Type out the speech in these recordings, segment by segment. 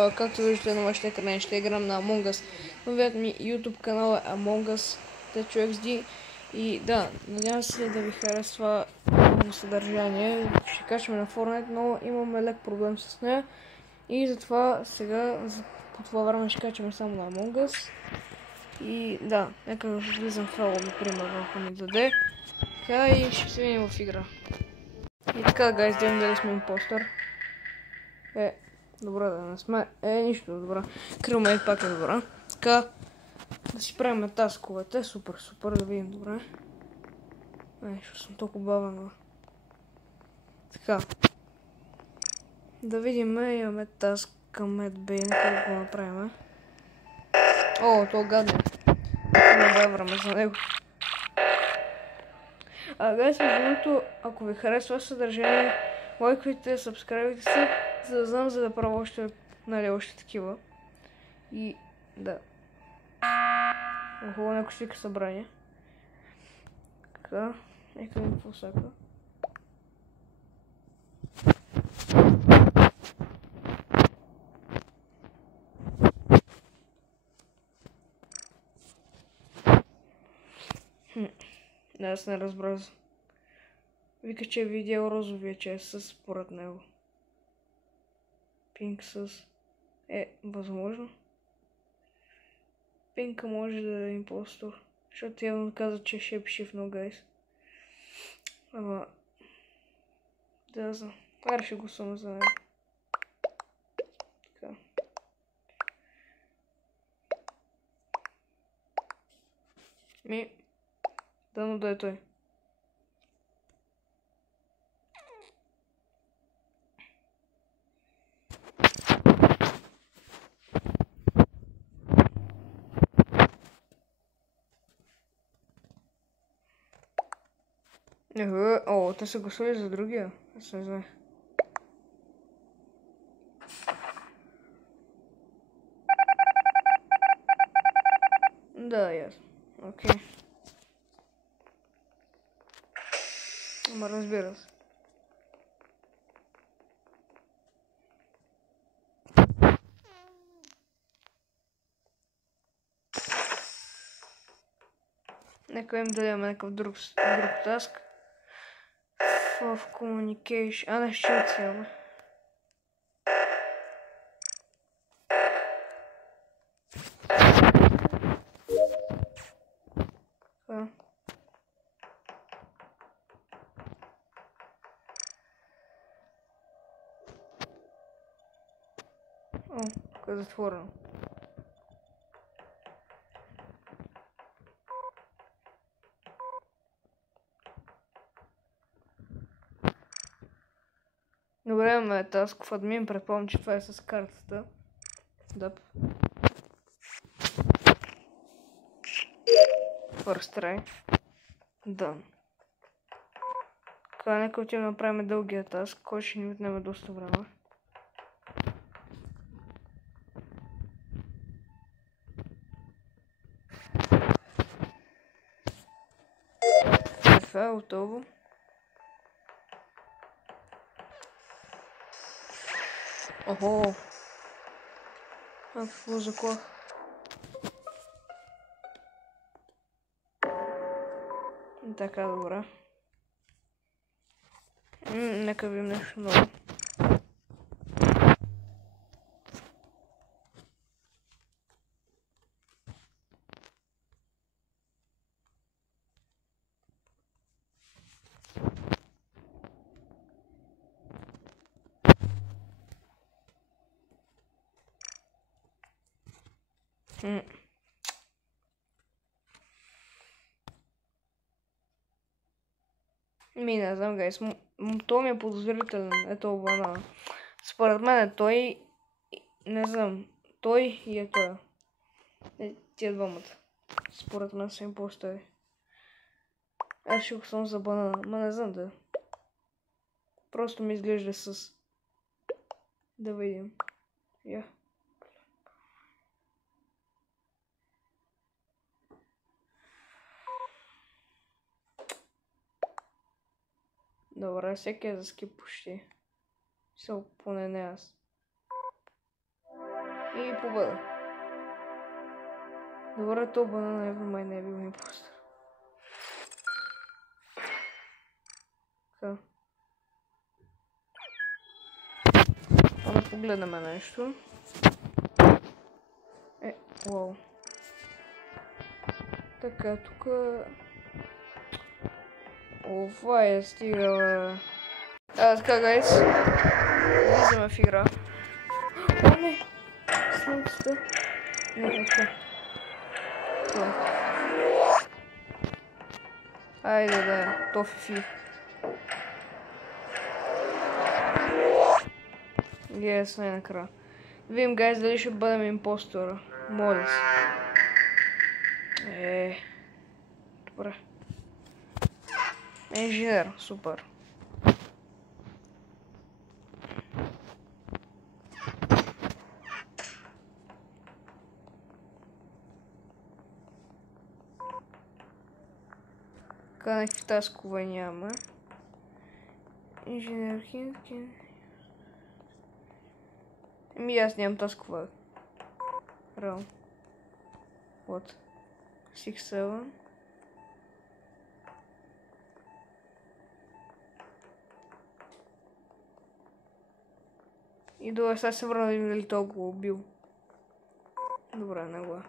хора, както виждате на вашите екрани, ще играм на Among Us. Новият ми YouTube канал е Among Us TechXD. И да, надявам се да ви харесва съдържание. Ще качваме на Fortnite, но имаме лек проблем с нея. И затова сега, по това време ще качваме само на Among Us. И да, нека влизам в Hello, например, ако ми даде. Така и ще се видим в игра. И така, гайз, да видим дали сме импостър. Добре да не сме. Нищо добре. Крилмейт пак е добра. Така, да си правим тасковете. Супер, да видим добре. Що съм толкова бавен. Така. Да видим, имаме таск към Медбейн, как го направим. То гадно. Не време за него. Гайс, между другото, ако ви харесва съдържание, лайквайте, сабскрайбвайте се, за да знам, за да правя още такива. И да. Хубаво, някой свика събрание. Така, нека видим какво всяка. Да, аз не разбрах. Вика, че е видял розовия, че е според него. Пинк с... възможно. Пинка може да е импостор. Защото явно каза, че ще пише в no guys. Ама... Да знам. Аре ще гласуваме за него. Така. Дано да е той. Те са гласували за другия. Аз не знам. Да, ясно. Окей. Ама разбира се. Нека им дадем някакъв друг таск. В communication. Не ще цяло. Тук е затворено. Добре, имаме таск в админ, предполагам, че това е с картата. Дъп. First try. Done. Така, нека отидем да направим дългия таск, който ще ни отнеме доста време. Това е готово. Охо! Какво заклах? Така, добре. Нека видим нещо ново. Не знам, гайс. То ми е подозрителен. Ето банана. Според мен е той... Не знам. Той и е той. Тия двамата. Според мен са им постави. Аз ще го съм за банана. Ма не знам да. Просто ми изглежда с... Да видим. Добре, всеки е за скип почти. Поне не аз. И победа. Добре, то банана евро май не е бил импостър. Така. Да погледнем нещо. Уау. Така, тук... Това е стигала... така, гайс. Влизаме в игра. О, не! Слънцето. Не, така. Айде да, то фифи. Yes, най-накрая. Видим, гайс, дали ще бъдем импостора. Моля се. Добре. Инженер, супер. Така някакви таскове няма. Инженер Хински. Аз нямам таскове. Реално. Вот. 6-7. И добре, сега се върна да видим дали той го убил. Добре, не го е.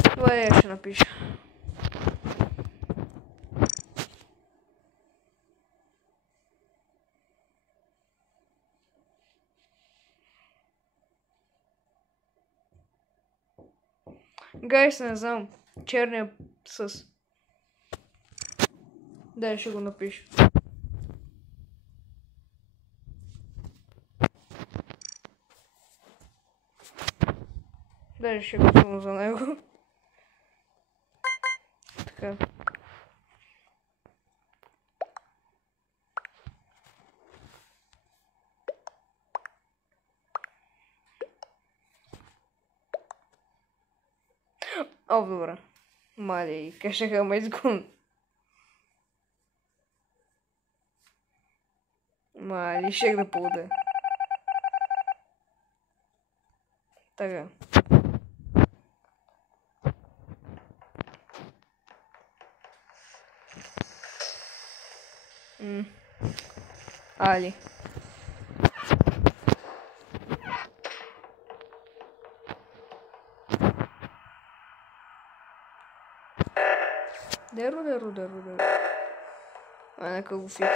Това я ще напиша. Гайс, не знам. Черния с... Дай ще го напиша. Дай ще гласувам за него. Така. О, добре. Мали, кашаха ме изгон. Мали, ще да повода. Така. Али. Деру. Нека го фиксим.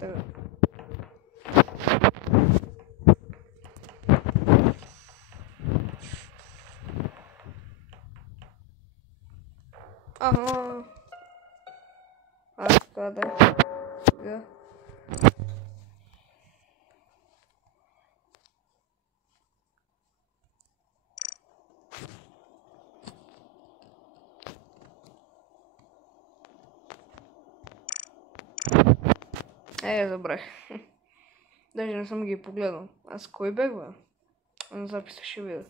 Така. Ага. Така да. Сега. Забрах. Даже не съм ги погледал. Аз кой бех, бе? На записа ще видя.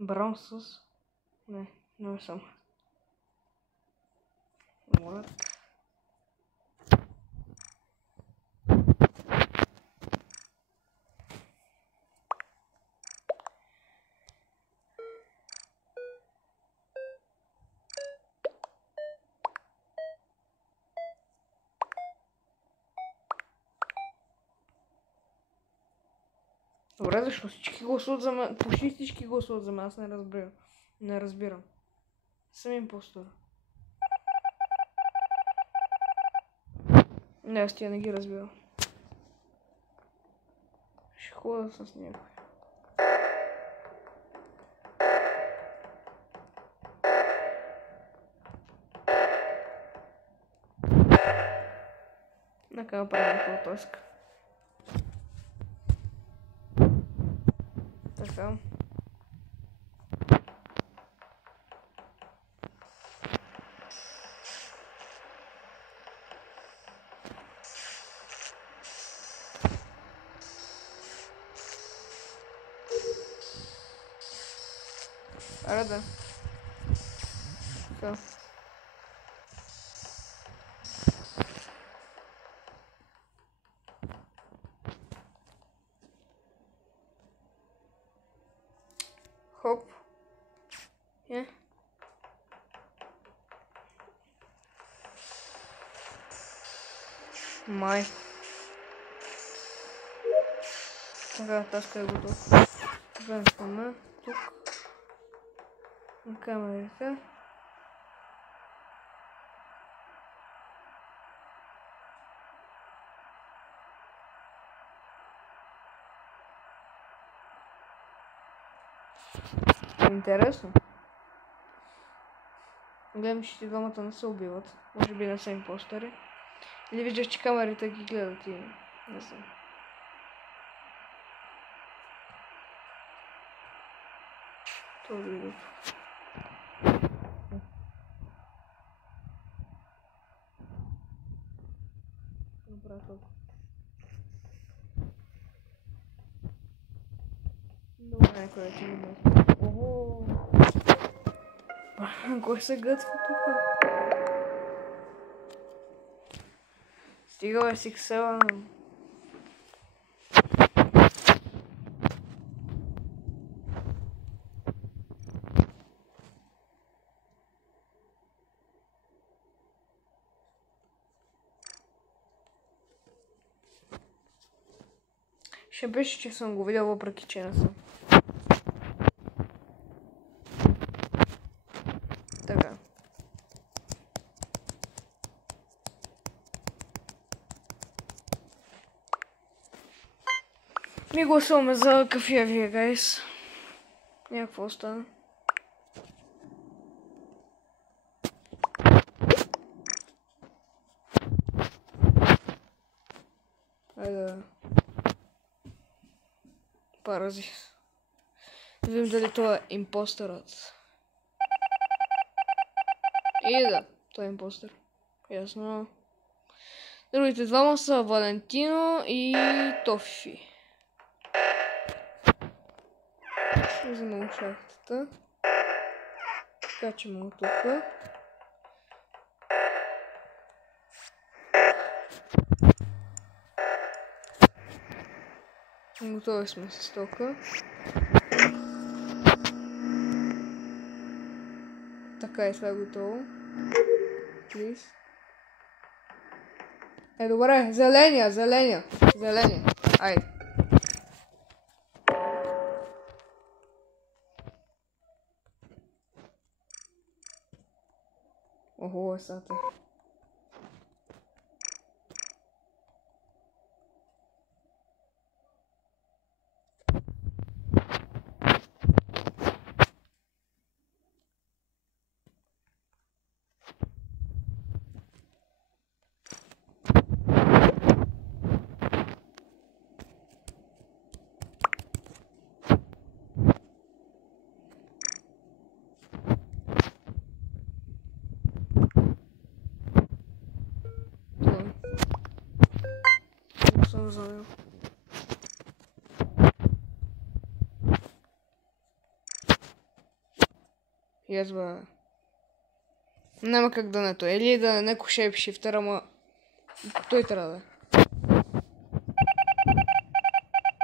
Браун с... Не съм. What? Добре, защо всички гласуват за мен? Почти всички гласуват за мен, аз не разбирам. Съм импостор. Не, аз тия не ги разбирам. Ще хода с някой. Нека направим по-тоска. Така. Рада. Все. Хоп. Май. Така, таска е готов. Върнем тук на камерите. Интересно. Гледам, че двамата не се убиват. Може би не са импостери. Или виждаш, че камерите ги гледат и не знам. Това е другото. Добре, толкова. Добре, някой вече не ме. Ого! Кой се гътва тук? Стига бе, 6-7. Ще пише, че съм го видял, въпреки че не съм. Така. Ми гласуваме за кафявия, гайс. Някакво остана. Айде. Паразит. Да видим дали това е импостерът. И да, той е импостер. Ясно. Другите двама са Валентино и Тофи. Ще вземем шахтата. Качаме го тук. Готови сме с тока. Така и това е готово. Please. Добре, зеления. Айде. Ого, есата. Съм занял. Yes, бе. Няма как да не той. Или да не кошеп шифтер, ама той трябва да.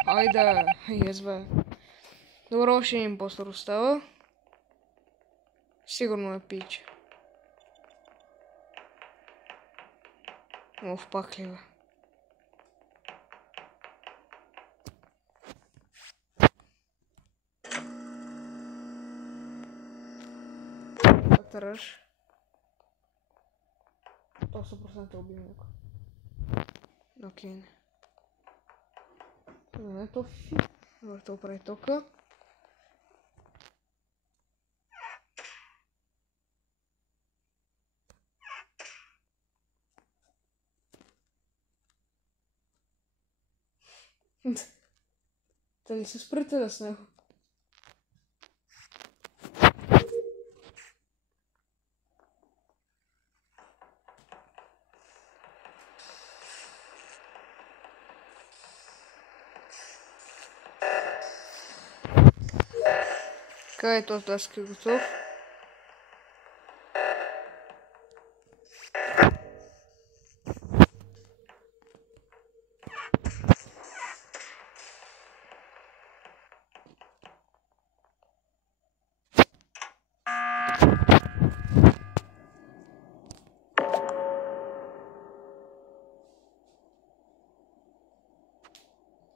Айде, yes, бе. Добре, още един импостър остава. Сигурно е пич. Оф, пак ли бе. Тръж. 100% убил някой. Окей. Не е Тофи. Върто прави тока. Дали се спрете да с него? Така е, този таск е готов.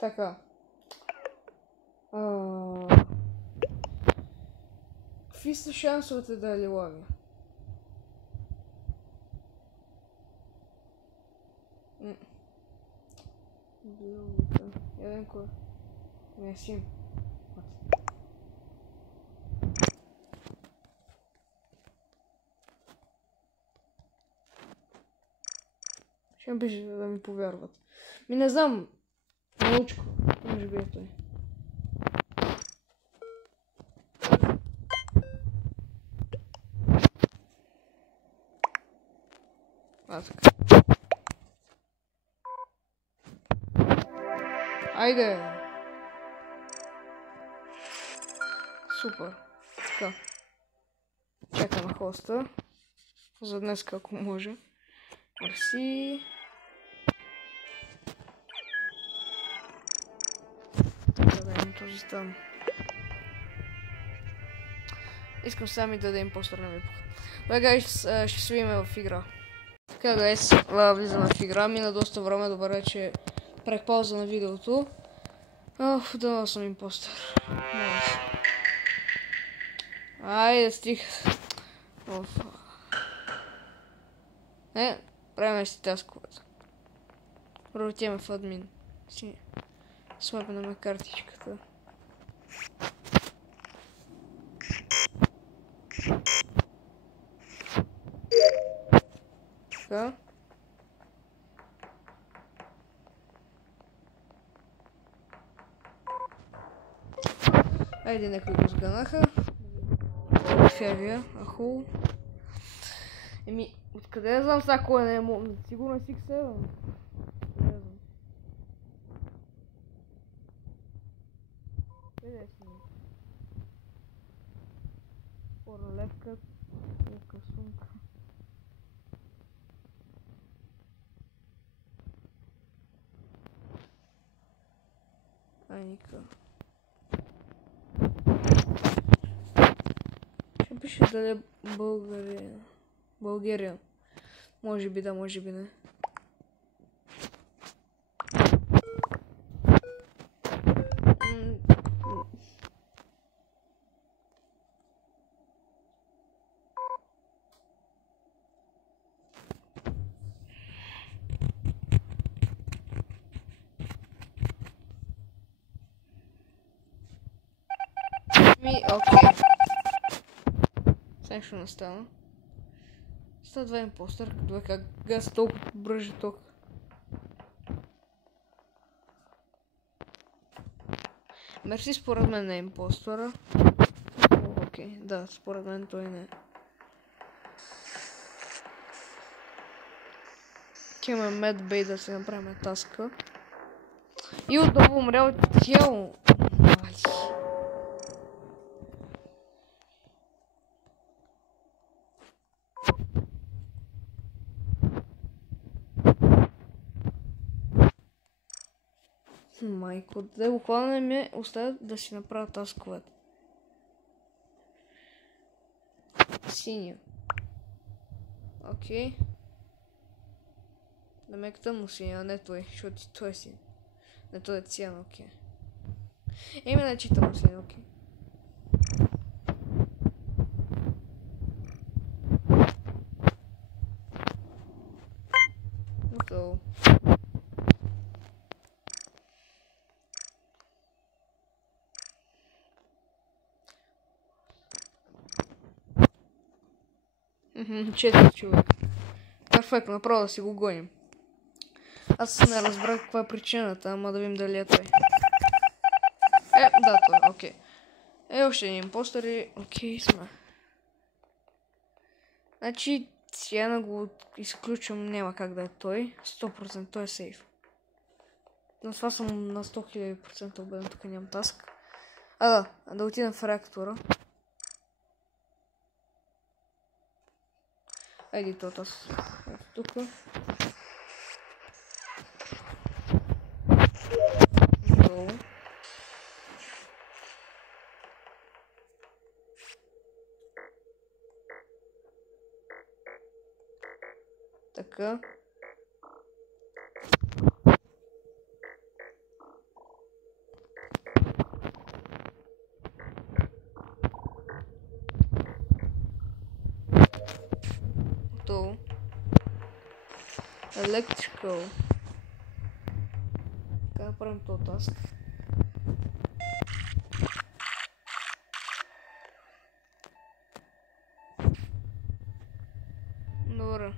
Така. Какви са шансовете да я лови? Jedan ko... Ne, sim. Ще ми пише да ми повярват. Ми не знам. Научко. Може би е той. Така. Айде! Супер. Така. Чакаме хоста. За днес ако може. Мерси. Да дадем този там. Искам сами да дадем по-страна випуха. Добре, гайс, ще се видим в игра. Така, гайс, влизаме в игра. Мина доста време, добре, че правих пауза на видеото. Да, съм импостър. Айде, стига. Правим си тасковете. Първо отиваме в админ. Слабнаме картичката. Така. Айде, някой го сганаха. Ферия, аху. Еми, откъде я знам сега кой не е мод? Сигурно е Six7. Не знам. Къде си? Поролевка, лука, сумка. Ника. Ще пише дали е България. Може би да, може би не. Окей. Сега ще настана. 102 импостър, като е как газ толкова бръжи ток. Мерси според мен не е импостъра. Окей, да, според мен той не е. Имаме медбей да си направим таска. И отдолу умрял тяло. Майко, да буквално не ме оставят да си направя тасковете. Синя. Окей. Да ме е тъмно синя, а не той, защото той е синя. Не, той е цян, окей. Еми не читам синя, окей. Готово. Четири човек. Перфектно, направо да си го гоним. Аз не разбрах каква е причината, ама да видим дали е той. Да, той, окей. Още един импостър и окей сме. Значи, сега го изключвам, няма как да е той. 100% той е сейф. Но това съм на 100 000% убеден, тук нямам таск. Да отидем в реактора. Айде тота тук. Долу. Така. Готово. Electrical. Така правим този таск. Добре.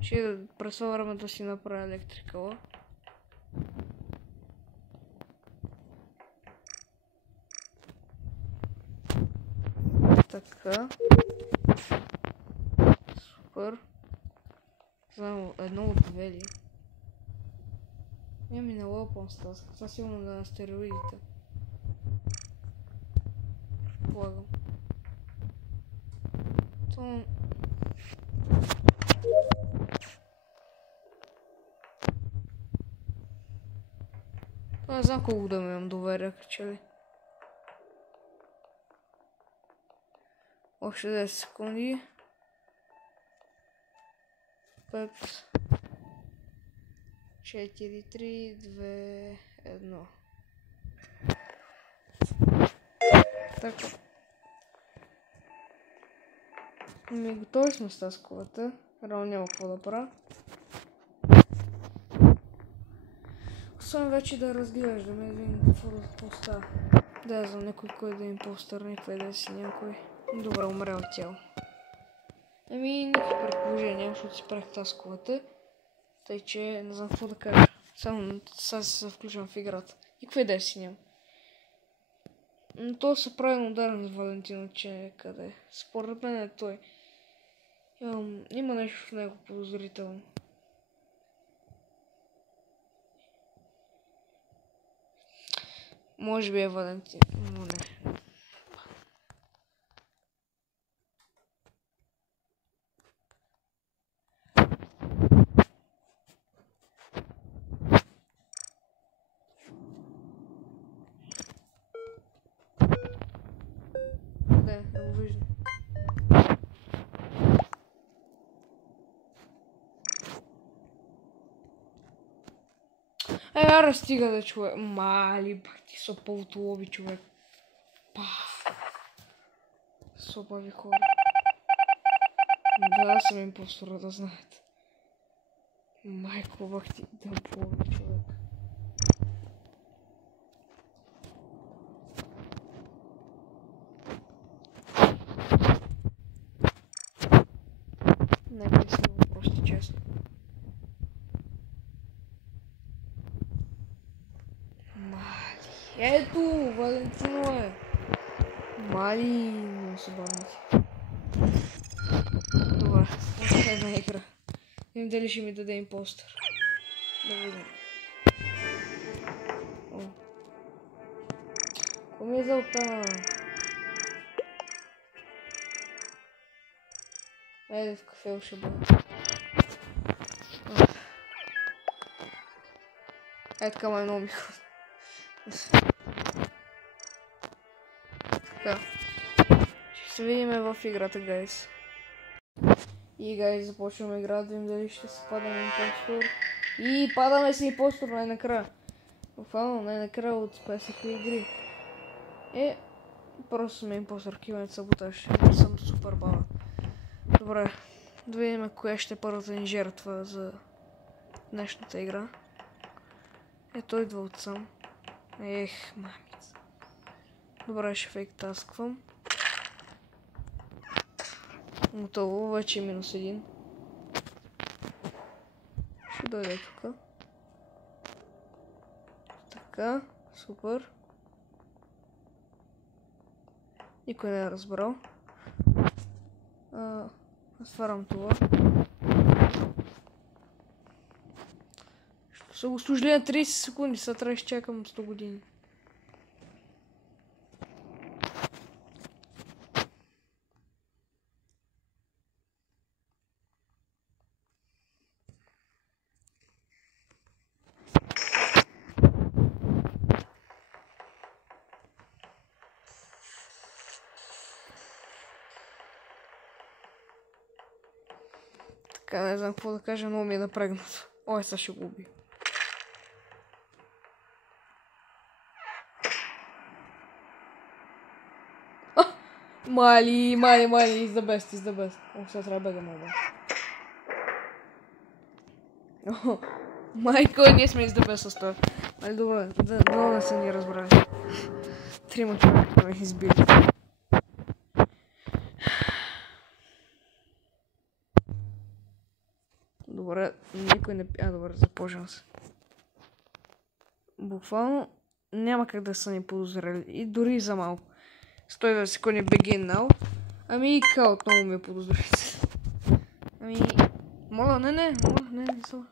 Ще през това време да си направя електрикала. Така. Супер. Знам, едно от две ли? Я ми налъпвам с тази. Това сигурно да на стероидите. Полагам. То... Не знам колко да ми имам доверие, че ли. Още 10 секунди. 5, 4, 3, 2, 1. Така. Ми готови сме с тасковата. Рано няма какво да правя. Освен вече да разглеждаме един какво става. Да, я знам някой кой да е импостър, някой да си някой. Добре, умрял цяло. Ами никакви предположения, защото си правих тасковата. Тъй че не знам какво да кажа. Само сега се включвам в играта. И каква идея си нямам. Но то се правилно ударен с Валентино, че къде. Според мен е той. Има нещо в него подозрително. Може би е Валентин, но не. Не го виждам. Ара стига да човек. Мали, бах ти соповото лоби човек. Сопави хора. Да, съм импостора, да знаете. Майко, бах ти да лоби човек. Нека си много просто честно. Мали. Ето, Валентино е. Мали, не се бавните. Добре, още една игра. Видим дали ще ми даде импостър. Да видим. Какво ми е за оттама? Айде в кафе ще бъде. Айде така ме много ми ходи. Така. Ще се видим в играта, гайс. И гайс, започваме игра, да видим дали ще се падаме импостор. И падаме си импостор най-накрая. Буквално най-накрая от спасихме игри. Просто сме импостор, кивен саботаж. Не съм супер бавен. Добре, да видим коя ще е първата ни жертва за днешната игра. Той идва отсам. Мамица. Добре, ще фейк тасквам. Готово, вече е -1. Ще дойде тук. Така, супер. Никой не е разбрал. Отварям това. Ще се го служили на 30 секунди, сега трябва да изчакам 100 години. Така, не знам какво да кажа, много ми е напрегнато. Ой, сега ще го убия. Мали, is the best. О, сега трябва да бегам обаче. Майко, ние сме is the best с това. Али добре, много не са ни разбрали. 3 човека ме избили. Добре, никой не... добре, започвам се. Буквално няма как да са ни подозрели. И дори за малко. 120 секунди begin now. Ами и Као отново ме подозрели. Ами... Моля, не, са.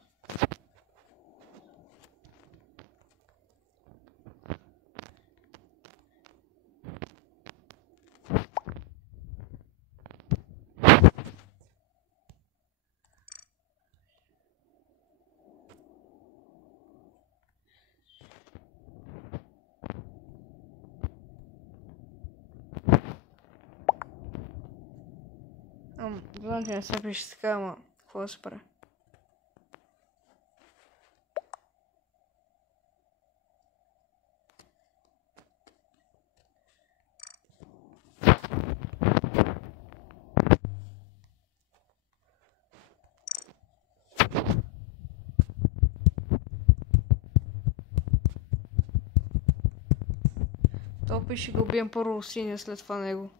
Знам, че не се пише така, ама какво да се прави? Топи ще го убием първо синя, след това него.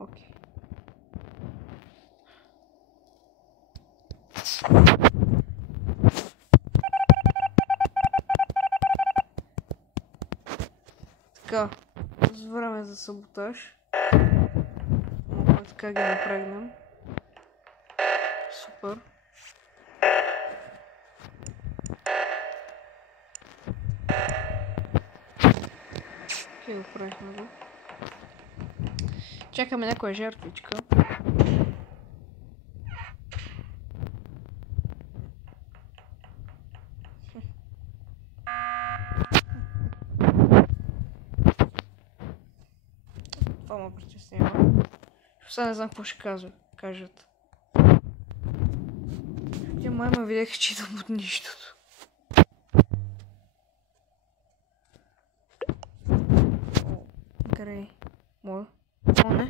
Окей. Така, с време за саботаж. Мога така ги напрегнем. Супер. Окей, го правихме го. Чакаме някоя жертвичка. Това ме притеснява. Сега не знам какво ще кажат. Те май ме видяха, че идвам от нищото. Грей. Моля. О, не.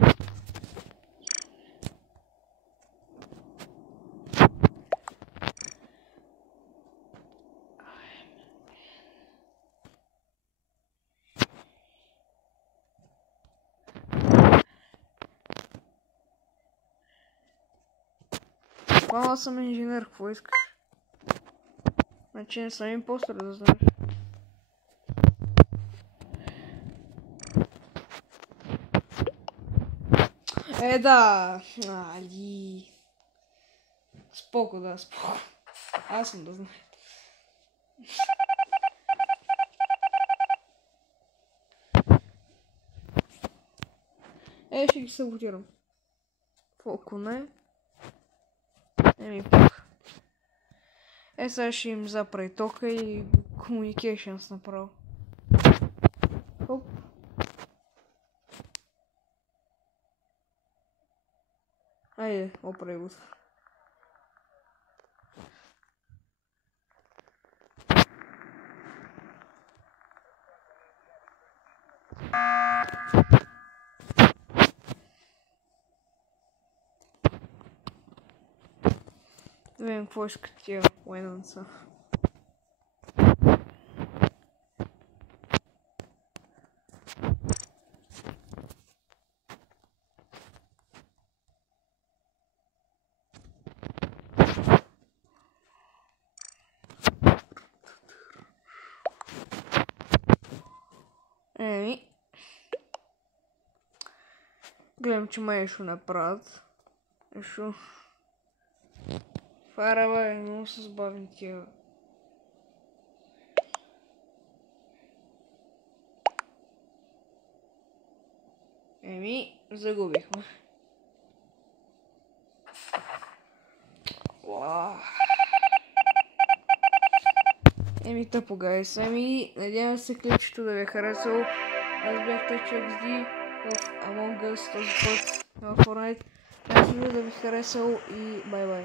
Мама, аз съм инженер, какво искаш? Значи не съм импостър, да знаеш. Да. Али. Споко, да, споко. Аз съм да знае. Ще ги саботирам. Ако не... Еми пак. Сега ще им запра тока и communications направо. Хоп. Айде, оправи го. Да видим какво искат тия уайнанца. Гледам, че май ще направят. Шо? Фара, бе, много са забавни тия. Загубихме. Тъпо, гайс. Надявам се клипчето да ви е харесало. Аз бях TechXD. в Among Us този път на Fortnite. Надявам се да ви харесал и бай-бай.